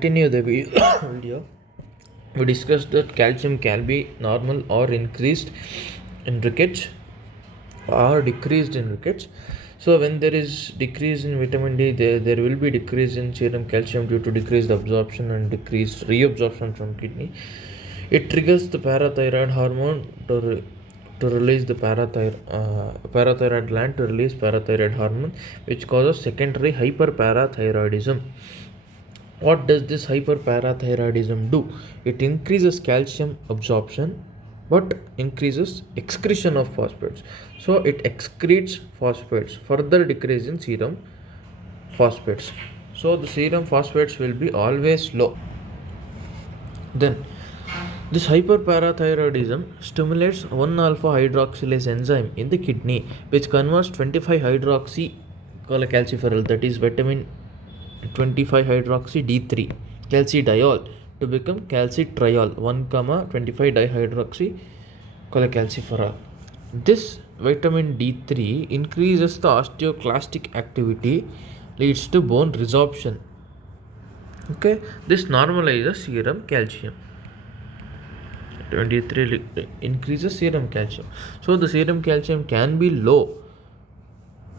Continue the video. We discussed that calcium can be normal or increased in rickets or decreased in rickets. So when there is decrease in vitamin D, there will be decrease in serum calcium due to decreased absorption and decreased reabsorption from kidney. It triggers the parathyroid hormone to release the parathyroid gland to release parathyroid hormone, which causes secondary hyperparathyroidism. What does this hyperparathyroidism do? It increases calcium absorption but increases excretion of phosphates. So it excretes phosphates, further decreasing serum phosphates. So the serum phosphates will be always low. Then this hyperparathyroidism stimulates 1 alpha hydroxylase enzyme in the kidney, which converts 25 hydroxy cholecalciferol, that is vitamin 25 hydroxy D3 calcidiol, to become calcitriol 1, 25 dihydroxy cholecalciferol. This vitamin D3 increases the osteoclastic activity, leads to bone resorption. Okay, this normalizes serum calcium. 23 increases serum calcium. So the serum calcium can be low,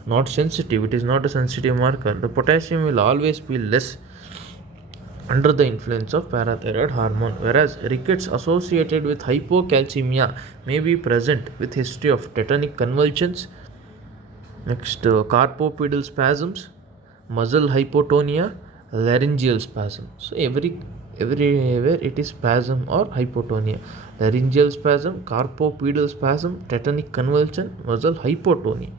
not sensitive. It is not a sensitive marker. The potassium will always be less under the influence of parathyroid hormone, whereas rickets associated with hypocalcemia may be present with history of tetanic convulsions. Next, carpopedal spasms, muscle hypotonia, laryngeal spasm. So everywhere it is spasm or hypotonia. Laryngeal spasm, carpopedal spasm, tetanic convulsion, muscle hypotonia.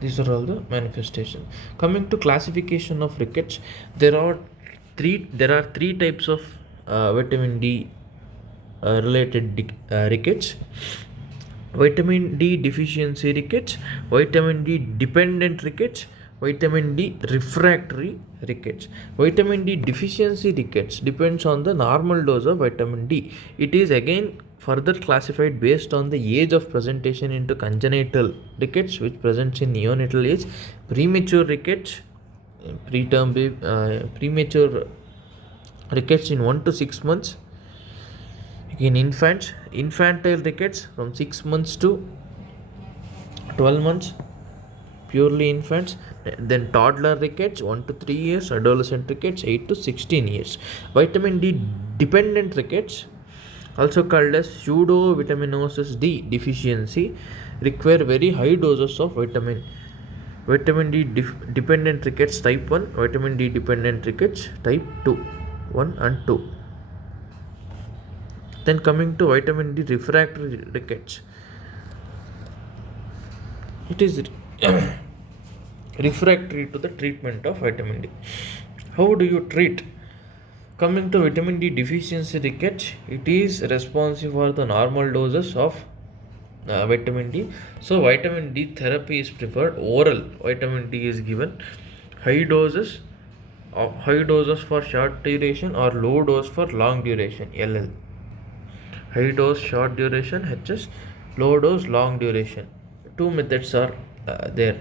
These are all the manifestations. Coming to classification of rickets, there are three types of vitamin D related rickets: vitamin D deficiency rickets, vitamin D dependent rickets, vitamin D refractory rickets. Vitamin D deficiency rickets depends on the normal dose of vitamin D. It is again further classified based on the age of presentation into congenital rickets, which presents in neonatal age, premature rickets, premature rickets in 1 to 6 months. In infants, infantile rickets from 6 months to 12 months, purely infants. Then toddler rickets 1 to 3 years, adolescent rickets 8 to 16 years. Vitamin D dependent rickets, also called as pseudo vitaminosis D deficiency, require very high doses of vitamin. Vitamin D dependent rickets type 1, vitamin D dependent rickets type 2, 1 and 2. Then coming to vitamin D refractory rickets, it is refractory to the treatment of vitamin D. How do you treat? Coming to vitamin D deficiency rickets, it is responsive for the normal doses of vitamin D. So vitamin D therapy is preferred. Oral vitamin D is given. High doses for short duration or low dose for long duration, LL. High dose short duration, HS. Low dose long duration. Two methods are there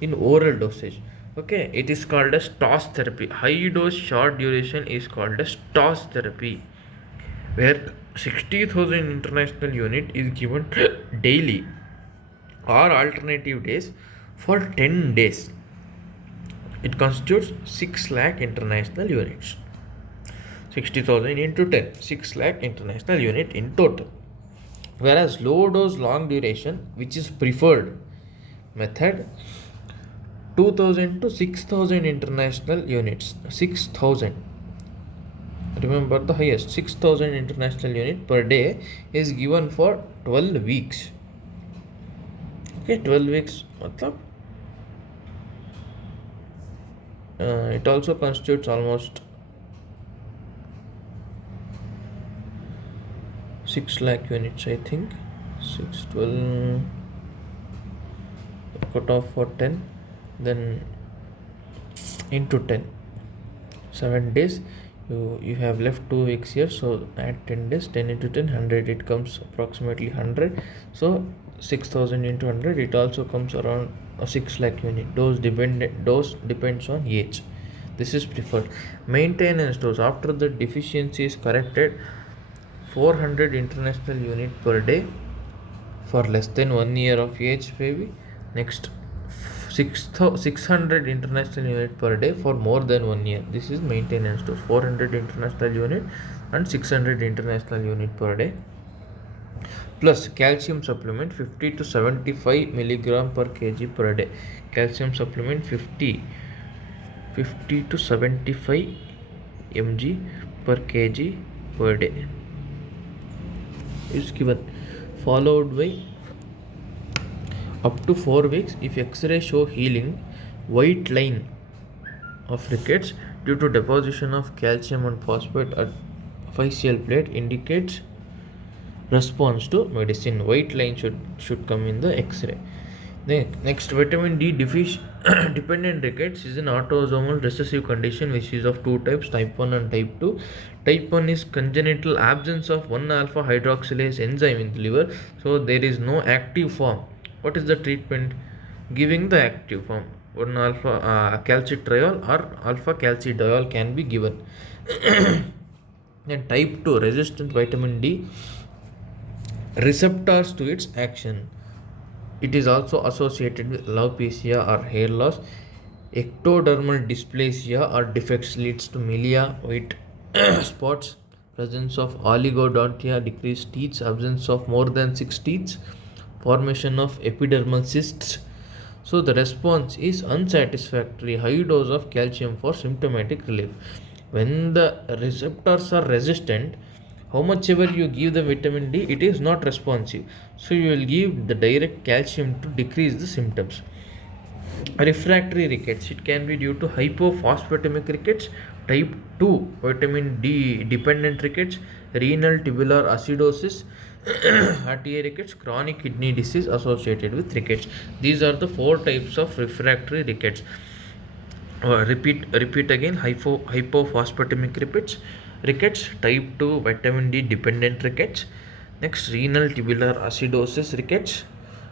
in oral dosage. Okay, it is called as TOS therapy. High dose short duration is called as TOS therapy, where 60,000 international unit is given daily or alternative days for 10 days. It constitutes 6 lakh international units. 60,000 into 10, 6 lakh international unit in total. Whereas low dose long duration, which is preferred method, 2000 to 6000 international units. 6000, remember the highest, 6000 international unit per day is given for 12 weeks. Okay, 12 weeks matlab, it also constitutes almost 6 lakh units, I think. 612 cut off for 10, then into 10, 7 days. You have left 2 weeks here, so add 10 days, 10 into 10, 100, it comes approximately 100. So 6000 into 100, it also comes around a 6 lakh unit. Dose depends on age. This is preferred. Maintenance dose, after the deficiency is corrected, 400 international unit per day for less than 1 year of age baby. Next, 600 international unit per day for more than 1 year. This is maintenance dose, 400 international unit and 600 international unit per day. Plus calcium supplement 50 to 75 milligram per kg per day. Calcium supplement 50 to 75 mg per kg per day is given, followed by up to 4 weeks. If X-ray show healing, white line of rickets due to deposition of calcium and phosphate at facial plate indicates response to medicine. White line should come in the X-ray. Next, vitamin D dependent rickets is an autosomal recessive condition which is of two types, type 1 and type 2. Type 1 is congenital absence of 1-alpha hydroxylase enzyme in the liver, so there is no active form. What is the treatment? Giving the active form, 1-alpha calcitriol or alpha calcidiol can be given. Then type 2 resistant vitamin D receptors to its action. It is also associated with alopecia or hair loss. Ectodermal dysplasia or defects leads to milia, white spots, presence of oligodontia, decreased teeth, absence of more than 6 teeth, formation of epidermal cysts. So the response is unsatisfactory. High dose of calcium for symptomatic relief. When the receptors are resistant, how much ever you give the vitamin D, it is not responsive. So you will give the direct calcium to decrease the symptoms. Refractory rickets, it can be due to hypophosphatemic rickets, type 2 vitamin D dependent rickets, renal tubular acidosis, RTA rickets, chronic kidney disease associated with rickets. These are the 4 types of refractory rickets. Repeat again. Hypophosphatemic rickets, type 2 vitamin D dependent rickets. Next, renal tubular acidosis rickets,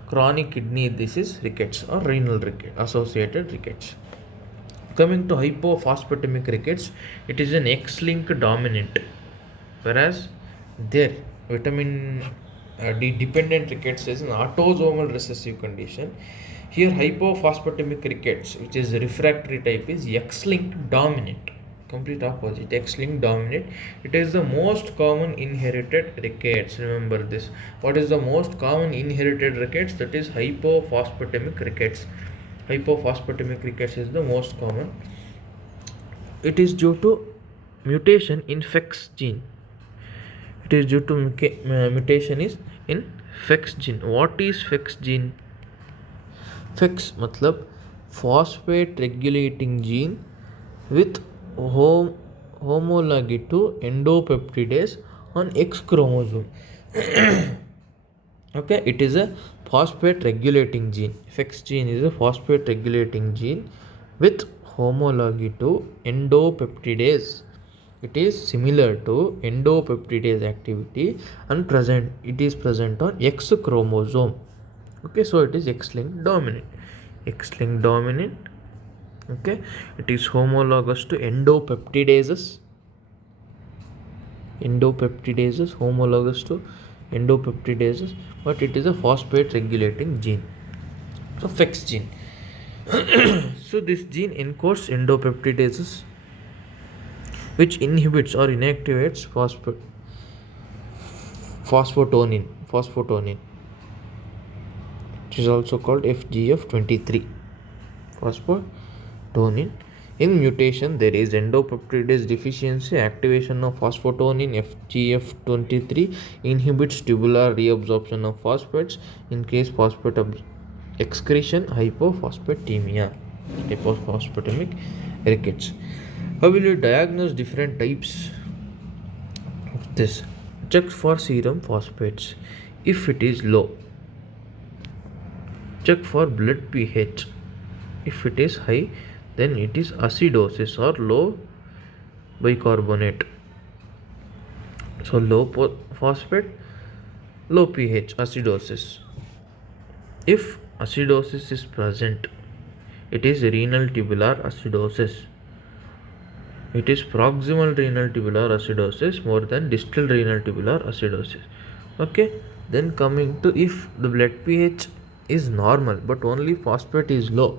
chronic kidney disease rickets or renal ricket associated rickets. Coming to hypophosphatemic rickets, it is an X-linked dominant, whereas there vitamin D dependent rickets is an autosomal recessive condition. Here hypophosphatemic rickets, which is refractory type, is X-linked dominant. Complete opposite, X-linked dominant. It is the most common inherited rickets. Remember this. What is the most common inherited rickets? That is hypophosphatemic rickets. Hypophosphatemic rickets is the most common. It is due to mutation in FEX gene. It is due to mutation is in FEX gene. What is FEX gene? FEX matlab phosphate regulating gene with homology to endopeptidase on X chromosome. Okay, it is a phosphate regulating gene. FEX gene is a phosphate regulating gene with homology to endopeptidase. It is similar to endopeptidase activity and it is present on X chromosome. Okay, so it is X-linked dominant. X-linked dominant. Okay, it is homologous to endopeptidases. Homologous to endopeptidases, but it is a phosphate regulating gene. So FEX gene. So this gene encodes endopeptidases, which inhibits or inactivates phosphotonin. It is also called FGF23. Phosphotonin. In mutation, there is endopeptidase deficiency. Activation of phosphotonin FGF23 inhibits tubular reabsorption of phosphates. In case phosphate excretion, hypophosphatemia, hypophosphatemic rickets. How will you diagnose different types of this? Check for serum phosphates. If it is low, check for blood pH. If it is high, then it is acidosis or low bicarbonate. So low phosphate, low pH, acidosis. If acidosis is present, it is renal tubular acidosis. It is proximal renal tubular acidosis more than distal renal tubular acidosis. Okay, then coming to if the blood pH is normal but only phosphate is low,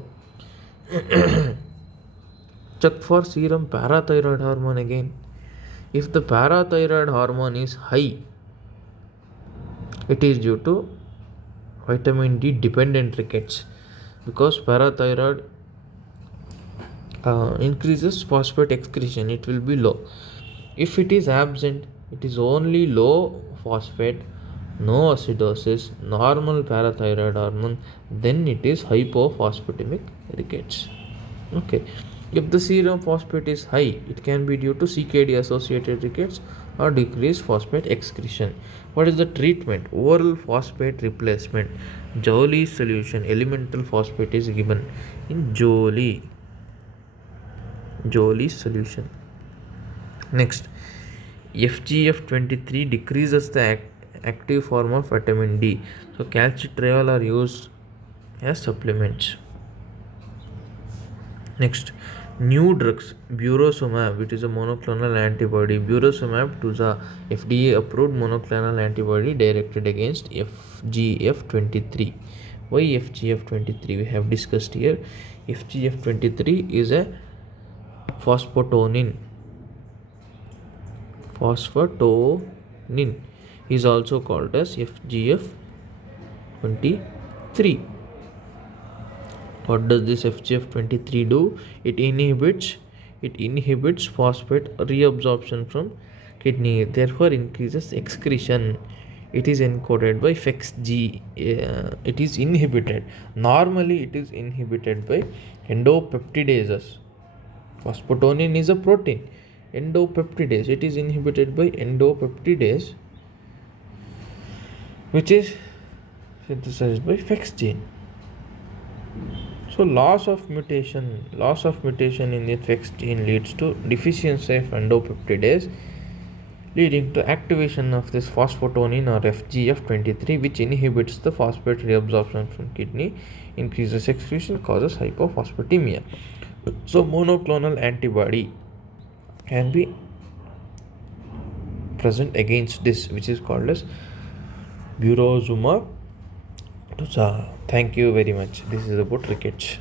check for serum parathyroid hormone again. If the parathyroid hormone is high, it is due to vitamin D dependent rickets, because parathyroid increases phosphate excretion, it will be low. If it is absent, it is only low phosphate, no acidosis, normal parathyroid hormone, then it is hypophosphatemic rickets. Okay, if the serum phosphate is high, it can be due to CKD associated rickets or decreased phosphate excretion. What is the treatment? Oral phosphate replacement. Jolie solution, elemental phosphate is given in Jolie solution. Next, FGF23 decreases the active form of vitamin D. So calcitriol are used as supplements. Next, new drugs. Burosumab, which is a monoclonal antibody. Burosumab is a FDA approved monoclonal antibody directed against FGF23. Why FGF23? We have discussed here. FGF23 is a phosphotonin is also called as FGF23. What does this FGF23 do? It inhibits phosphate reabsorption from kidney, therefore increases excretion. It is encoded by FXG. It is inhibited. Normally it is inhibited by endopeptidases. Phosphotonin is a protein. Endopeptidase, it is inhibited by endopeptidase, which is synthesized by FX gene. So loss of mutation in the FX gene leads to deficiency of endopeptidase, leading to activation of this phosphotonin or FGF23, which inhibits the phosphate reabsorption from kidney, increases excretion, causes hypophosphatemia. So monoclonal antibody can be present against this, which is called as burosumab. Thank you very much. This is about rickets.